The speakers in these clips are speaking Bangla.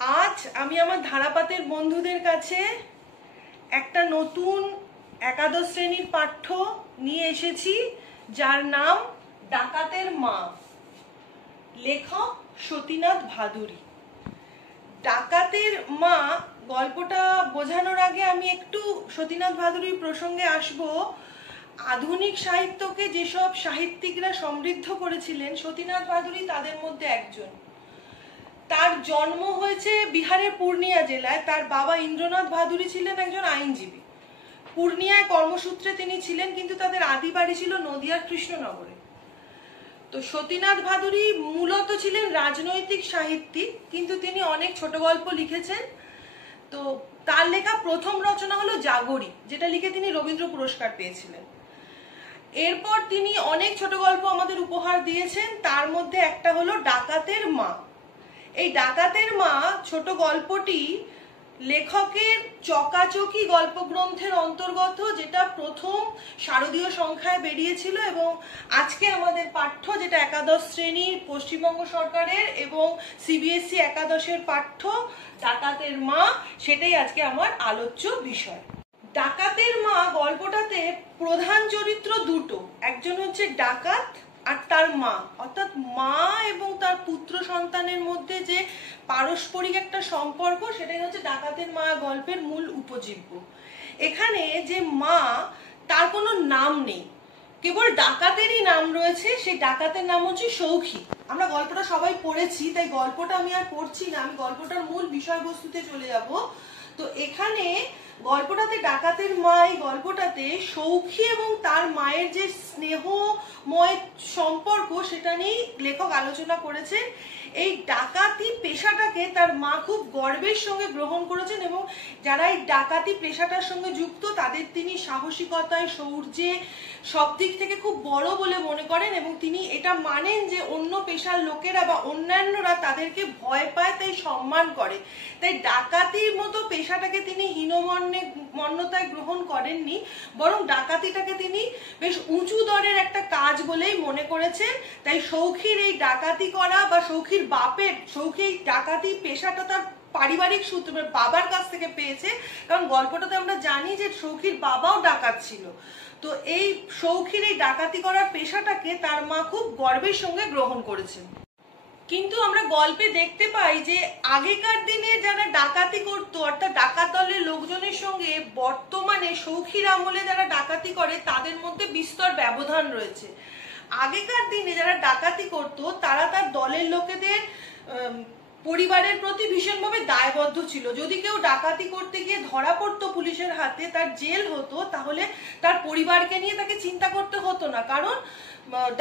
আজ আমি আমার ধারাপাতের বন্ধুদের কাছে একটা নতুন একাদশ শ্রেণীর পাঠ্য নিয়ে এসেছি, যার নাম ডাকাতের মা। লেখক সতীনাথ ভাদুড়ী। ডাকাতের মা গল্পটা বোঝানোর আগে আমি একটু সতীনাথ ভাদুড়ীর প্রসঙ্গে আসব। আধুনিক সাহিত্যকে যেসব সাহিত্যিকরা সমৃদ্ধ করেছিলেন, সতীনাথ ভাদুড়ী তাদের মধ্যে একজন। তার জন্ম হয়েছে বিহারের পূর্ণিয়া জেলায়। তার বাবা ইন্দ্রনাথ ভাদুড়ী ছিলেন একজন আইনজীবী। পূর্ণিয়ায় কর্মসূত্রে তিনি ছিলেন, কিন্তু তাদের আদি বাড়ি ছিল নদিয়ার কৃষ্ণনগরে। তো সতীনাথ ভাদুড়ী মূলত ছিলেন রাজনৈতিক সাহিত্যিক, কিন্তু তিনি অনেক ছোট গল্প লিখেছেন। তো তার লেখা প্রথম রচনা হলো জাগরি, যেটা লিখে তিনি রবীন্দ্র পুরস্কার পেয়েছিলেন। এরপর তিনি অনেক ছোট গল্প আমাদের উপহার দিয়েছেন, তার মধ্যে একটা হলো ডাকাতের মা। এই ডাকাতের মা ছোট গল্পটি লেখকের চকাচকি গল্পগ্রন্থের অন্তর্গত, যেটা প্রথম শারদীয় সংখ্যায় বেরিয়েছিল, এবং আজকে আমাদের পাঠ্য, যেটা একাদশ শ্রেণীর পশ্চিমবঙ্গ সরকারের এবং সিবিএসই একাদশের পাঠ্য ডাকাতের মা, সেটাই আজকে আমার আলোচ্য বিষয়। ডাকাতের মা গল্পটাতে প্রধান চরিত্র দুটো, একজন হচ্ছে ডাকাত আর তার মা, অর্থাৎ মা এবং তার পুত্র সন্তানের মধ্যে যে পারস্পরিক একটা সম্পর্ক, সেটাই হচ্ছে ডাকাতের মা গল্পের মূল উপজীব্য। এখানে যে মা, তার কোনো নাম নেই, কেবল ডাকাতেরই নাম রয়েছে। সেই ডাকাতের নাম হচ্ছে সৌখী। আমরা গল্পটা সবাই পড়েছি, তাই গল্পটা আমি আর পড়ছি না, আমি গল্পটার মূল বিষয়বস্তুতে চলে যাব। তো এখানে গল্পটাতে ডাকাতের মা, এই গল্পটাতে সৌখী এবং তার মায়ের যে স্নেহময় সম্পর্ক, সেটা নিয়ে লেখক আলোচনা করেছেন। এই ডাকাতি পেশাটাকে তার মা খুব গর্বের সঙ্গে গ্রহণ করেছেন, এবং যারা এই ডাকাতি পেশাটার সঙ্গে যুক্ত তাদের তিনি সাহসিকতায়, শৌর্যে সব দিক থেকে খুব বড় বলে মনে করেন, এবং তিনি এটা মানেন যে অন্য পেশার লোকেরা বা অন্যান্যরা তাদেরকে ভয় পায়, তাই সম্মান করে। তাই ডাকাতির মতো পেশাটাকে তিনি হীনমন্যতায় গ্রহণ করেননি, বরং ডাকাতিটাকে তিনি বেশ উঁচু দরের একটা কাজ বলেই মনে করেছেন। তাই সৌখীর এই ডাকাতি করা বা সৌখী এই ডাকাতি পেশাটা তার পারিবারিক সূত্রে, বাবার কাছ থেকে পেয়েছে। কারণ গল্পটাতে আমরা জানি যে সৌখীর বাবাও ডাকাত ছিল। তো এই সৌখীর এই ডাকাতি করার পেশাটাকে তার মা খুব গর্বের সঙ্গে গ্রহণ করেছেন। কিন্তু আমরা গল্পে দেখতে পাই যে আগেকার দিনে যারা ডাকাতি করতো, অর্থাৎ ডাকাত দলের লোকজনের সঙ্গে বর্তমানে সৌখীর আমলে যারা ডাকাতি করে, তাদের মধ্যে বিস্তর ব্যবধান রয়েছে। আগেকার দিনে যারা ডাকাতি করতো, তারা তার দলের লোকেদের পরিবারের প্রতি ভীষণভাবে দায়বদ্ধ ছিল। যদি কেউ ডাকাতি করতে গিয়ে ধরা পড়তো পুলিশের হাতে, তার জেল হতো, তাহলে তার পরিবারকে নিয়ে তাকে চিন্তা করতে হতো না। কারণ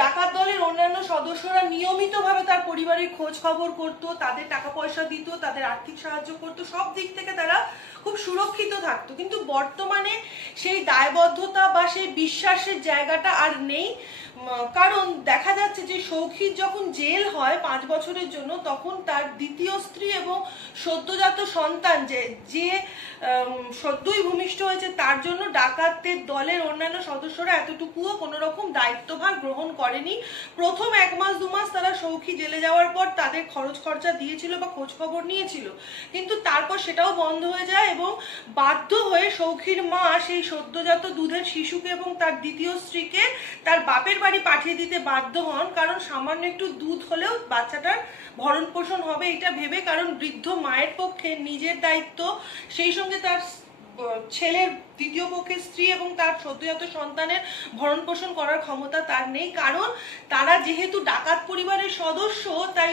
ডাকাত দলের অন্যান্য সদস্যরা নিয়মিতভাবে তার পরিবারের খোঁজ খবর করতো, তাদের টাকা পয়সা দিত, তাদের আর্থিক সাহায্য করতো, সব দিক থেকে তারা খুব সুরক্ষিত থাকতো। কিন্তু বর্তমানে সেই দায়বদ্ধতা বা সেই বিশ্বাসের জায়গাটা আর নেই। কারণ দেখা যাচ্ছে যে সৌখীর যখন জেল হয় 5 বছরের জন্য, তখন তার দ্বিতীয় স্ত্রী এবং সদ্যজাত সন্তান যে সদ্যই ভূমিষ্ঠ হয়েছে, তার জন্য ডাকাতের দলের অন্যান্য সদস্যরা এতটুকুও কোনো রকম দায়িত্বভার গ্রহণ করেনি। প্রথম 1 মাস 2 মাস তারা সৌখী জেলে যাওয়ার পর তাদের খরচ খরচা দিয়েছিল বা খোঁজ খবর নিয়েছিল, কিন্তু তারপর সেটাও বন্ধ হয়ে যায়, এবং বাধ্য হয়ে সৌখীর মা সেই সদ্যজাত দুধের শিশুকে এবং তার দ্বিতীয় স্ত্রীকে তার বাপের বাড়ি পাঠিয়ে দিতে বাধ্য হন। কারণ সামান্য একটু দুধ হলেও বাচ্চাটার ভরণ পোষণ হবে এটা ভেবে। কারণ বৃদ্ধ মায়ের পক্ষে নিজের দায়িত্ব, সেই সঙ্গে তার ছেলের দ্বিতীয় পক্ষের স্ত্রী এবং তার সদ্যজাত সন্তানের ভরণ পোষণ করার ক্ষমতা তার নেই। কারণ তারা যেহেতু ডাকাত পরিবারের সদস্য, তাই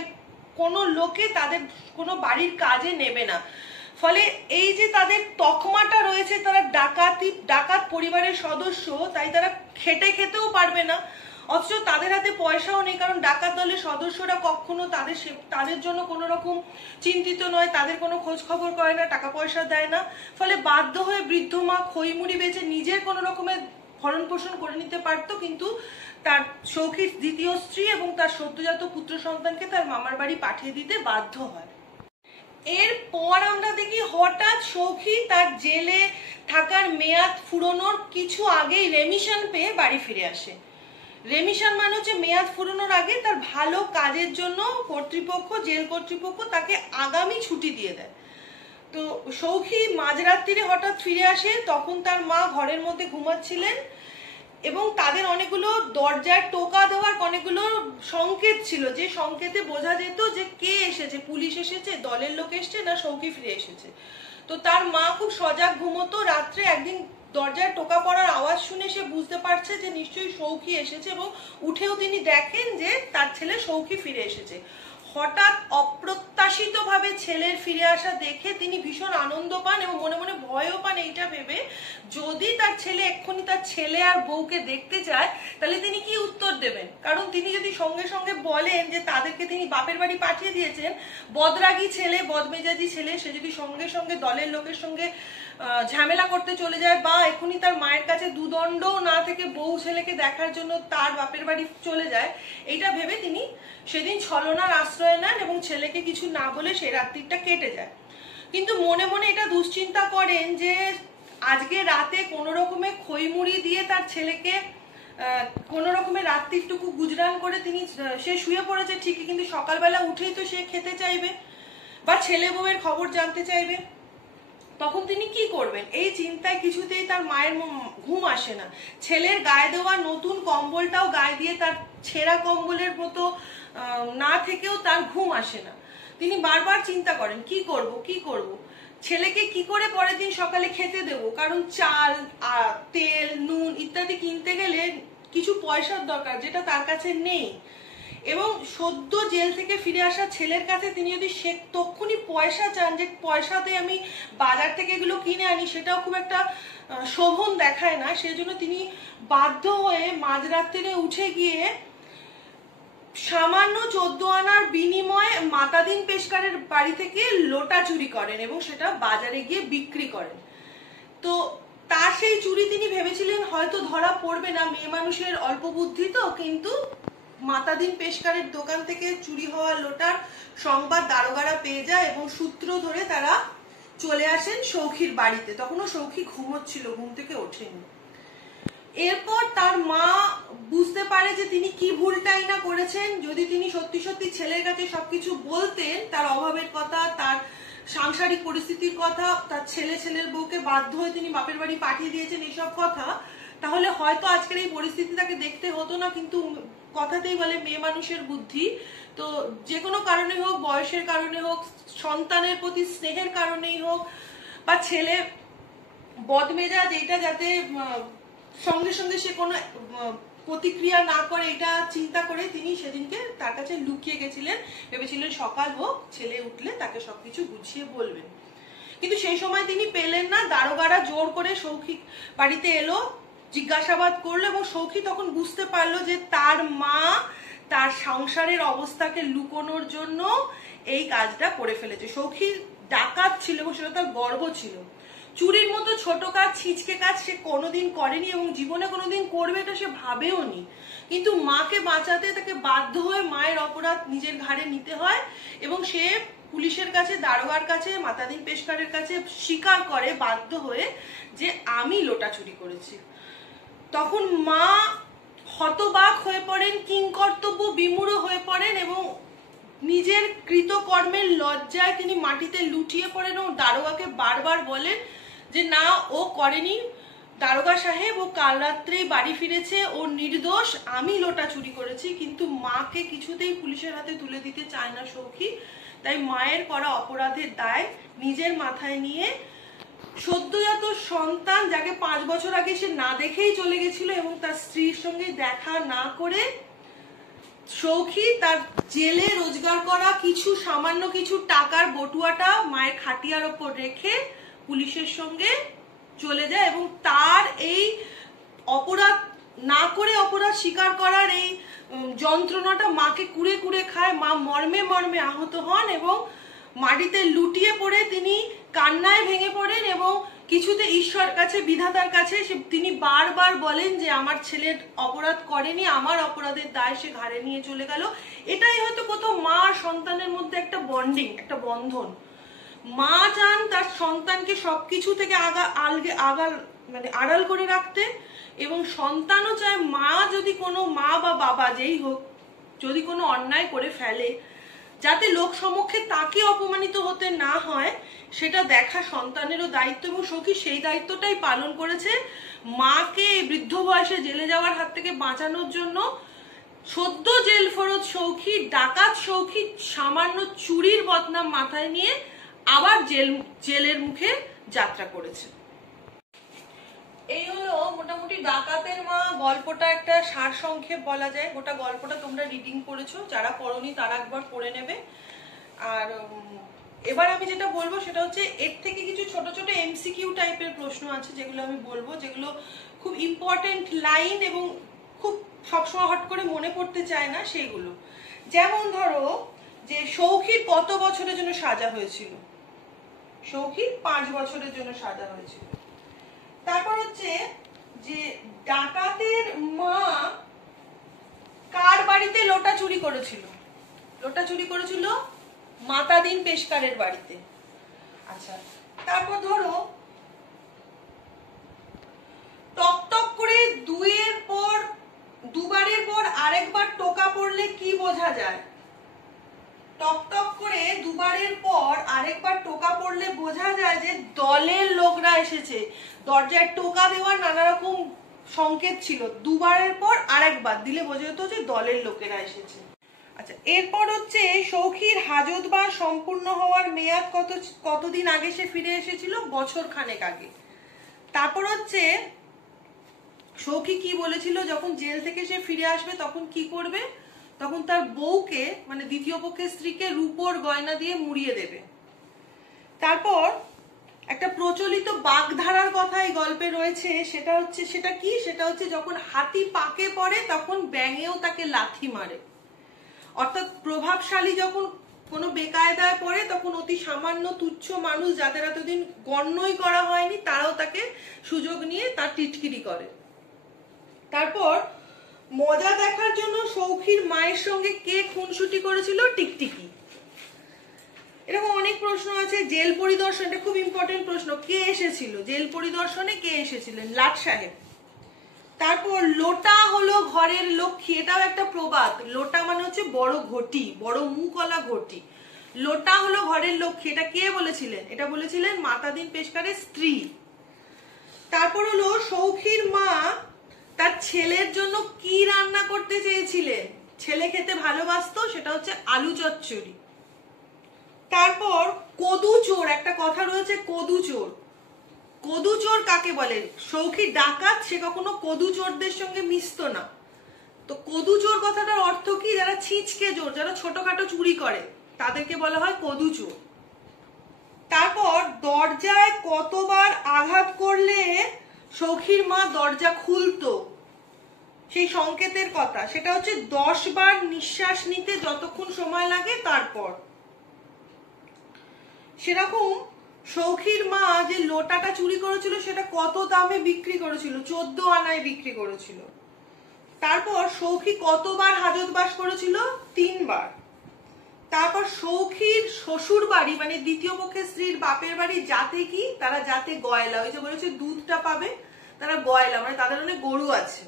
কোনো লোকে তাদের কোনো বাড়ির কাজে নেবে না। ফলে এই যে তাদের তকমাটা রয়েছে, তারা ডাকাত পরিবারের সদস্য, তাই তারা খেতেও পারবে না, অথচ তাদের হাতে পয়সাও নেই। কারণ ডাকাত দলের সদস্যরা কখনো তাদের জন্য কোনো রকম চিন্তিত নয়, তাদের কোনো খোঁজ খবর করে না, টাকা পয়সা দেয় না। ফলে বাধ্য হয়ে বৃদ্ধ মা খইমুড়ি বেচে নিজের কোনো রকমের ভরণ পোষণ করে নিতে পারতো, কিন্তু তার সৌখীর দ্বিতীয় স্ত্রী এবং তার সদ্যজাত পুত্র সন্তানকে তার মামার বাড়ি পাঠিয়ে দিতে বাধ্য হয়। এরপর আমরা দেখি হঠাৎ সৌখী তার জেলে থাকার মেয়াদ ফুরোনোর কিছু আগেই রেমিশন পেয়ে বাড়ি ফিরে আসে। রেমিশন মানে হচ্ছে মেয়াদ ফুরানোর আগে তার ভালো কাজের জন্য কর্তৃপক্ষ, জেল কর্তৃপক্ষ তাকে আগামী ছুটি দিয়ে দেয়। তো সৌখী মাঝরাত্রিরে হঠাৎ ফিরে আসে, তখন তার মা ঘরের মধ্যে ঘুমাচ্ছিলেন এবং তাদের অনেকগুলো দরজায় টোকা দেওয়ার অনেকগুলো সংকেত ছিল, যে সংকেতে বোঝা যেত যে কে এসেছে, পুলিশ এসেছে, দলের লোক এসেছে, না সৌখী ফিরে এসেছে। তো তার মা খুব সজাগ ঘুমতো। রাত্রে একদিন দরজায় টোকা পড়ার আওয়াজ শুনে সে বুঝতে পারছে যে নিশ্চয়ই সৌখী এসেছে এবং উঠেও তিনি দেখেন যে তার ছেলে সৌখী ফিরে এসেছে। হঠাৎ অপ্রত্যাশিতভাবে ছেলের ফিরে আসা দেখে তিনি ভীষণ আনন্দ পান এবং মনে মনে ভয়ও পান, এইটা ভেবে যদি তার ছেলে এক্ষুনি তার ছেলে আর বউকে দেখতে চায় তাহলে তিনি কি উত্তর দেবেন। কারণ তিনি যদি সঙ্গে সঙ্গে বলেন যে তাদেরকে তিনি বাপের বাড়ি পাঠিয়ে দিয়েছেন, বদরাগী ছেলে, বদমেজাজি ছেলে, সে যদি সঙ্গে সঙ্গে দলের লোকের সঙ্গে ঝামেলা করতে চলে যায় বা এখনই তার মায়ের কাছে দুদণ্ড না থেকে বউ ছেলেকে দেখার জন্য তার বাপের বাড়ি চলে যায়, এইটা ভেবে তিনি সেদিন ছলনার আশ্রয় নেন এবং ছেলেকে কিছু না বলে সেই রাত্রিটা কেটে যায়। কিন্তু মনে মনে এটা দুশ্চিন্তা করেন যে আজকে রাতে কোনো রকমে খইমুড়ি দিয়ে তার ছেলেকে কোনো রকমের রাত্রিটুকু গুজরান করে তিনি, সে শুয়ে পড়েছে ঠিকই, কিন্তু সকালবেলা উঠেই তো সে খেতে চাইবে বা ছেলে বউয়ের খবর জানতে চাইবে। তখন তিনি কি করবেন এই চিন্তায় কিছুতেই তার মায়ের ঘুম আসে না। ছেলের গায়ে দেওয়া নতুন কম্বলটাও গায়ে দিয়ে তার ছেঁড়া কম্বলের মতো না থেকেও তার ঘুম আসে না। তিনি বারবার চিন্তা করেন কি করব কি করব, ছেলেকে কি করে পরের দিন সকালে খেতে দেব, কারণ চাল, তেল, নুন ইত্যাদি কিনতে গেলে কিছু পয়সার দরকার, যেটা তার কাছে নেই। এবং সদ্য জেল থেকে ফিরে আসা ছেলের কাছে তিনি যদি সে তক্ষুনি পয়সা চান যে পয়সাতে আমি বাজার থেকে এগুলো কিনে আনি, সেটাও খুব একটা শোভন দেখায় না। সেজন্য তিনি বাধ্য হয়ে মাঝরাত্রিরে উঠে গিয়ে সামান্য 14 আনার বিনিময়ে মাতাদিন পেশকারের বাড়ি থেকে লোটা চুরি করেন এবং সেটা বাজারে গিয়ে বিক্রি করেন। তো তার সেই চুরি তিনি ভেবেছিলেন হয়তো ধরা পড়বে না, মেয়ে মানুষের অল্প বুদ্ধি তো, কিন্তু মাতাদিন পেশকারের দোকান থেকে চুরি হওয়া লোটার সংবাদ দারোগারা পেয়ে যায় এবং সূত্র ধরে তারা চলে আসেন সৌখীর বাড়িতে। তখনও সৌখী ঘুমোচ্ছিল, ঘুম থেকে ওঠেনি। এরপর তার মা বুঝতে পারে যে তিনি কি ভুলটাই না করেছেন। যদি তিনি সত্যি সত্যি ছেলের কাছে সবকিছু বলতেন, তার অভাবের কথা, তার সাংসারিক পরিস্থিতির কথা, তার ছেলের বউকে বাধ্য হয়ে তিনি বাপের বাড়ি পাঠিয়ে দিয়েছেন, এইসব কথা, তাহলে হয়তো আজকের এই পরিস্থিতি তাকে দেখতে হতো না। কিন্তু কথাতেই বলে মেয়ে মানুষের বুদ্ধি, তো যে কোনো কারণে হোক, বয়সের কারণে হোক, সন্তানের প্রতি স্নেহের কারণেই হোক, বা ছেলে বদমেজাজ, এইটা যাতে সঙ্গে সঙ্গে সে কোনো প্রতিক্রিয়া না করে এটা চিন্তা করে তিনি সেদিনকে তার কাছে লুকিয়ে গেছিলেন। ভেবেছিলেন সকাল হোক, ছেলে উঠলে তাকে সবকিছু গুছিয়ে বলবেন। কিন্তু সেই সময় তিনি পেলেন না। দারোগারা জোর করে সৌখী বাড়িতে এলো, জিজ্ঞাসাবাদ করলো এবং সৌখী তখন বুঝতে পারলো যে তার মা তার সংসারের অবস্থাকে লুকোনোর জন্য এই কাজটা করে ফেলেছে। সৌখী ডাকাত ছিল এবং সেটা তার গর্ব ছিল। চুরির মতো ছোট কাজ, ছিচকে কাজ সে কোনোদিন করেনি এবং জীবনে কোনোদিন করবে এটা সে ভাবেও নি। কিন্তু মাকে বাঁচাতে তাকে বাধ্য হয়ে মায়ের অপরাধ নিজের ঘাড়ে নিতে হয় এবং সে পুলিশের কাছে, দারোগার কাছে, মাতাদিন পেশকারের কাছে স্বীকার করে বাধ্য হয়ে যে আমি লোটা চুরি করেছি। তখন মা হতবাক হয়ে পড়েন, কিংকর্তব্য বিমূঢ় হয়ে পড়েন এবং নিজের কৃতকর্মের লজ্জায় তিনি মাটিতে লুটিয়ে পড়েন এবং দারোগাকে বারবার বলেন যে না, ও করেনি, দারোগা সাহেব ও কাল রাত্রেই বাড়ি ফিরেছে, ও নির্দোষ, আমি লোটা চুরি করেছি। কিন্তু মাকে কিছুতেই পুলিশের হাতে তুলে দিতে চায় না সৌখী। তাই মায়ের করা অপরাধের দায় নিজের মাথায় নিয়ে সদ্যজাত সন্তান, যাকে 5 বছর আগে সে না দেখেই চলে গেছিল এবং তার স্ত্রীর সঙ্গে দেখা না করে, সৌখী তার জেলে রোজগার করা কিছু সামান্য কিছু টাকার বটুয়াটা মায়ের খাটিয়ার ওপর রেখে পুলিশের সঙ্গে চলে যায় এবং তার এই অপরাধ না করে অপরাধ স্বীকার করার এই যন্ত্রণাটা মাকে কুড়ে কুড়ে খায়। মা মর্মে মর্মে আহত হন এবং মাটিতে লুটিয়ে পড়ে তিনি কান্নায় ভেঙে পড়েন এবং কিছুতে ঈশ্বর কাছে, বিধাতার কাছে তিনি বারবার বলেন যে আমার ছেলের অপরাধ করেনি, আমার অপরাধের দায় সে ঘাড়ে নিয়ে চলে গেল। এটাই হয়তো কোথাও মা আর সন্তানের মধ্যে একটা বন্ডিং, একটা বন্ধন। মা চান তার সন্তানকে সবকিছু থেকে মানে আড়াল করে রাখতে, এবং সন্তানও চায় মা যদি কোনো মা বা বাবা যেই হোক যদি কোনো অন্যায় করে ফেলে যাতে লোক সমক্ষে তাকে অপমানিত হতে না হয় সেটা দেখা সন্তানেরও দায়িত্ব, এবং সখী সেই দায়িত্বটাই পালন করেছে। মাকে বৃদ্ধ বয়সে জেলে যাওয়ার হাত থেকে বাঁচানোর জন্য সদ্য জেল ফেরত সৌখী, ডাকাত সৌখী সামান্য চুরির বদনাম মাথায় নিয়ে আবার জেলের মুখে যাত্রা করেছে। এই হলো মোটামুটি ডাকাতের মা গল্পটা, একটা সারসংক্ষেপ বলা যায়। গোটা গল্পটা তোমরা রিডিং করেছো, যারা পড়োনি তারা একবার পড়ে নেবে। আর এবার আমি যেটা বলবো সেটা হচ্ছে এর থেকে কিছু ছোট ছোট এমসিকিউ টাইপের প্রশ্ন আছে যেগুলো আমি বলবো, যেগুলো খুব ইম্পর্টেন্ট লাইন এবং খুব সবসময় হট করে মনে পড়তে চায় না সেইগুলো। যেমন ধরো যে সৌখীর কত বছরের জন্য সাজা হয়েছিল? সৌখীর 5 বছরের জন্য সাজা হয়েছিল। তারপর হচ্ছে যে ডাকাতের মা কার বাড়িতে লোটা চুরি করেছিল? লোটা চুরি করেছিল মাতাদিন পেশকারের বাড়িতে। আচ্ছা, তারপর ধরো টক টক করে দুবারের পর আরেকবার টোকা পড়লে কি বোঝা যায়? টক টক করে দুবারের পর আরেকবার টোকা পড়লে বোঝা যায় যে দলের লোকরা এসেছে। দরজায় টোকা দেওয়ার নানা রকম সংকেত ছিল, দুবারের পর আরেকবার দিলে বোঝা যেত যে দলের লোকেরা এসেছে। আচ্ছা, এরপর হচ্ছে সৌখীর হাজতবাস সম্পূর্ণ হওয়ার মেয়াদ কতদিন আগে সে ফিরে এসেছিল? বছর খানেক আগে। তারপর হচ্ছে সৌখী কি বলেছিল যখন জেল থেকে সে ফিরে আসবে তখন কি করবে? তখন তার বউকে মানে দ্বিতীয় পক্ষের স্ত্রীকে রূপোর গয়না দিয়ে মুড়িয়ে দেবে। তারপর একটা প্রচলিত বাগধারার কথা এই গল্পে রয়েছে, সেটা কি? সেটা হচ্ছে যখন হাতি পাকে পড়ে তখন ব্যাঙেও তাকে লাথি মারে। অর্থাৎ প্রভাবশালী যখন কোনো বেকায়দায় পড়ে তখন অতি সামান্য তুচ্ছ মানুষ যাদের এতদিন গণ্যই করা হয়নি তারাও তাকে সুযোগ নিয়ে তার টিটকিরি করে। তারপর মজা দেখার জন্য সৌখীর মায়ের সঙ্গে কে খুনসুটি করেছিল? টিকটিকি। এরকম অনেক প্রশ্ন আছে। জেল পরিদর্শন, এটা খুব ইম্পর্টেন্ট প্রশ্ন, কে এসেছিল জেল পরিদর্শনে? কে এসেছিলেন? লাট সাহেব। তারপর লোটা হলো ঘরের লক্ষ্মী, এটাও একটা প্রবাদ। লোটা মানে হচ্ছে বড় ঘটি, বড় মুখওয়ালা ঘটি। লোটা হলো ঘরের লক্ষ্মী, এটা কে বলেছিলেন? এটা বলেছিলেন মাতাদিন পেশকারের স্ত্রী। তারপর হলো সৌখীর মা তার ছেলের জন্য কি রান্না করতে চেয়েছিলেন? ছেলে খেতে ভালোবাসতো, সেটা হচ্ছে আলু চচ্চড়ি। তারপর কদু চোর, একটা কথা রয়েছে কদু চোর। কদু চোর কাকে বলে? সৌখী ডাকাত, সে কখনো কদু চোরদের সঙ্গে মিশতো না। তো কদু চোর কথাটার অর্থ কি? যারা ছিচকে চোর, যারা ছোটখাটো চুরি করে তাদেরকে বলা হয় কদু চোর। তারপর দরজায় কতবার আঘাত করলে সৌখীর মা দরজা খুলতো? সেই সংকেতের কথা, সেটা হচ্ছে 10 বার নিঃশ্বাস নিতে যতক্ষণ সময় লাগে তারপর। সেরকম সৌখীর মা যে লোটাটা চুরি করেছিল সেটা কত দামে বিক্রি করেছিল? 14 আনায় বিক্রি করেছিল। তারপর সৌখী কতবার হাজতবাস করেছিল? 3 বার। তারপর সৌখীর শ্বশুর বাড়ি মানে দ্বিতীয় পক্ষের স্ত্রীর বাপের বাড়ি যাতে কি? তারা যাতে গয়লা, ওই যে বলেছে দুধটা পাবে, তারা গয়লা মানে তাদের অনেক গরু আছে।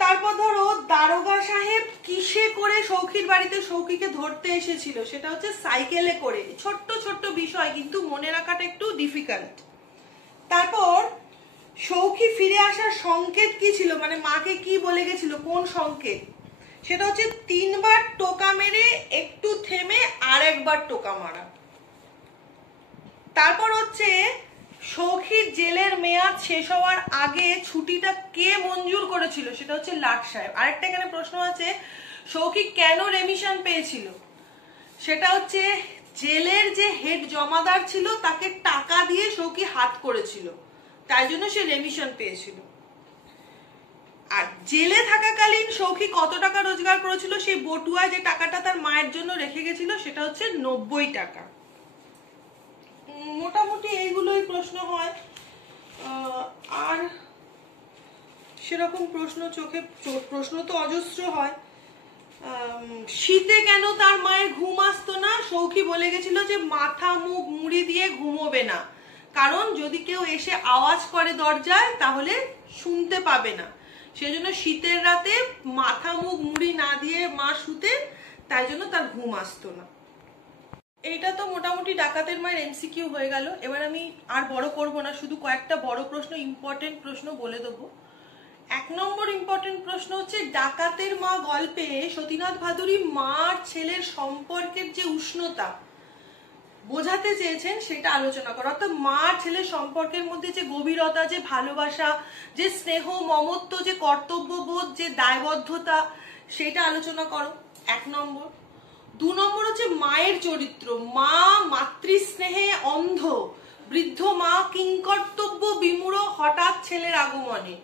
তারপর ধরো দারোগা সাহেব কিসে করে সৌখীর বাড়িতে সৌখীকে ধরতে এসেছিল? সেটা হচ্ছে সাইকেলে করে। ছোট্ট ছোট্ট বিষয় কিন্তু মনে রাখাটা একটু ডিফিকাল্ট। তারপর সৌখী ফিরে আসার সংকেত কি ছিল? মানে মাকে কি বলে গেছিল, কোন সংকেত? সেটা হচ্ছে 3 বার টোকা মেরে একটু থেমে আর একবার টোকা মারা। তারপর হচ্ছে সৌখীর জেলের মেয়াদ শেষ হওয়ার আগে ছুটিটা কে মঞ্জুর করেছিল? সেটা হচ্ছে লাট সাহেব। আরেকটা এখানে প্রশ্ন আছে, সৌখী কেন রেমিশন পেয়েছিল? সেটা হচ্ছে জেলের যে হেড জমাদার ছিল তাকে টাকা দিয়ে সৌখী হাত করেছিল, তাই জন্য সে রেমিশন পেয়েছিল। আর জেলে থাকাকালীন সৌখী কত টাকা রোজগার করেছিল? সেই বটুয়া যে টাকাটা তার মায়ের জন্য রেখে গেছিল সেটা হচ্ছে 90 টাকা। মোটামুটি এইগুলোই প্রশ্ন হয়। আর সেরকম প্রশ্ন তো অজস্র হয়। শীতে কেন তার মায়ের ঘুম আসতো না? সৌখী বলে গেছিল যে মাথা মুখ মুড়ি দিয়ে ঘুমোবে না, কারণ যদি কেউ এসে আওয়াজ করে দরজায় তাহলে শুনতে পাবে না। সেজন্য শীতের রাতে মাথা মুখ মুড়ি না দিয়ে মা শুতেন, তাই জন্য তার ঘুম আসতো না। এইটা তো মোটামুটি ডাকাতের মায়ের এমসিকিউ হয়ে গেল। এবার আমি আর বড় করব না, শুধু কয়েকটা বড় প্রশ্ন, ইম্পর্টেন্ট প্রশ্ন বলে দেবো। 1 নম্বর ইম্পর্টেন্ট প্রশ্ন হচ্ছে, ডাকাতের মা গল্পে সতীনাথ ভাদুড়ী মার ছেলের সম্পর্কের যে উষ্ণতা বোঝাতে চেয়েছেন সেটা আলোচনা করো। অর্থাৎ মা ছেলের সম্পর্কের মধ্যে যে গভীরতা, যে ভালোবাসা, যে স্নেহ মমত্ব, যে কর্তব্যবোধ, যে দায়বদ্ধতা, সেটা আলোচনা করো 1 নম্বর। 2 নম্বর হচ্ছে মায়ের চরিত্র। মা মাতৃস্নেহে অন্ধ, বৃদ্ধ মা কিংকর্তব্য বিমূঢ় হঠাৎ ছেলের আগমনে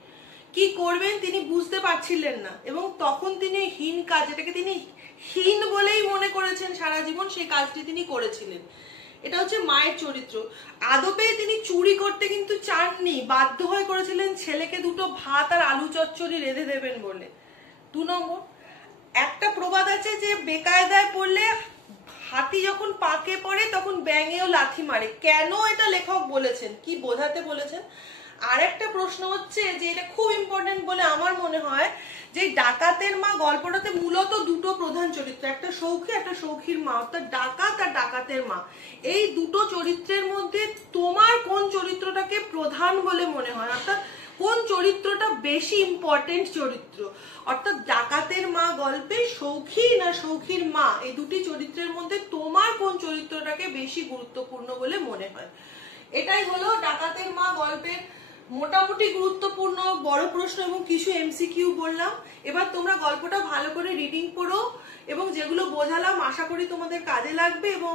কি করবেন তিনি বুঝতে পারছিলেন না, এবং তখন তিনি হীন কাজ, যেটাকে তিনি হীন বলেই মনে করেছেন সারা জীবন, সেই কাজটি তিনি করেছিলেন। এটা হচ্ছে মায়ের চরিত্র। আদপে তিনি চুরি করতে কিন্তু চাননি, বাধ্য হয়ে করেছিলেন ছেলেকে 2টো ভাত আর আলু চচ্চড়ি রেঁধে দেবেন বলে। 2 নম্বর, একটা প্রবাদ আছে যে বেকায়দায় পড়লে হাতি যখন পাকে পড়ে তখন ব্যাঙেও লাথি মারে। কেন এটা লেখক বলেছেন, কি বোঝাতে বলেছেন? আর একটা প্রশ্ন হচ্ছে যে এটা খুব ইম্পর্টেন্ট বলে আমার মনে হয়, যে ডাকাতের মা গল্পটাতে মূলত 2টো প্রধান চরিত্র, একটা সৌখী, একটা সৌখীর মা, অর্থাৎ ডাকাত আর ডাকাতের মা। এই 2টো চরিত্রের মধ্যে তোমার কোন চরিত্রটাকে প্রধান বলে মনে হয়, অর্থাৎ কোন চরিত্রটা বেশি ইম্পর্টেন্ট চরিত্র? অর্থাৎ ডাকাতের মা গল্পে সৌখী না সৌখীর মা, এই 2টি চরিত্রের মধ্যে তোমার কোন চরিত্রটাকে বেশি গুরুত্বপূর্ণ বলে মনে হয়? এটাই হলো ডাকাতের মা গল্পের মোটামুটি গুরুত্বপূর্ণ বড় প্রশ্ন এবং কিছু এমসিকিউ বললাম। এবার তোমরা গল্পটা ভালো করে রিডিং পড়ো, এবং যেগুলো বোঝালাম আশা করি তোমাদের কাজে লাগবে, এবং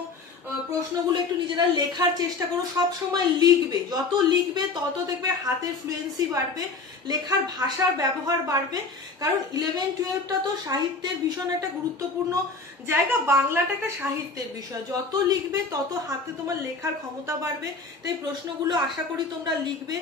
প্রশ্নগুলো একটু নিজেরা লেখার চেষ্টা করো। সব সময় লিখবে, যত লিখবে তত দেখবে হাতের ফ্লুয়েন্সি বাড়বে, লেখার ভাষার ব্যবহার বাড়বে। কারণ 11-12টা তো সাহিত্যের ভীষণ একটা গুরুত্বপূর্ণ জায়গা, বাংলাটা একটা সাহিত্যের বিষয়। যত লিখবে তত হাতে তোমার লেখার ক্ষমতা বাড়বে। তাই প্রশ্নগুলো আশা করি তোমরা লিখবে।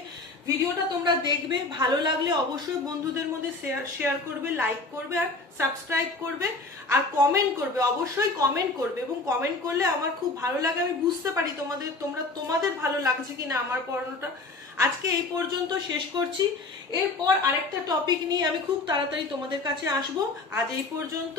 ভিডিওটা তোমরা দেখবে, ভালো লাগলে অবশ্যই বন্ধুদের মধ্যে শেয়ার করবে, লাইক করবে, আর সাবস্ক্রাইব করবে, আর কমেন্ট করবে, অবশ্যই কমেন্ট করবে। এবং কমেন্ট করলে আমার খুব ভালো লাগে, আমি বুঝতে পারি তোমাদের ভালো লাগছে কিনা আমার পড়ানোটা। আজকে এই পর্যন্ত শেষ করছি। এরপর আরেকটা টপিক নিয়ে আমি খুব তাড়াতাড়ি তোমাদের কাছে আসবো। আজ এই পর্যন্ত।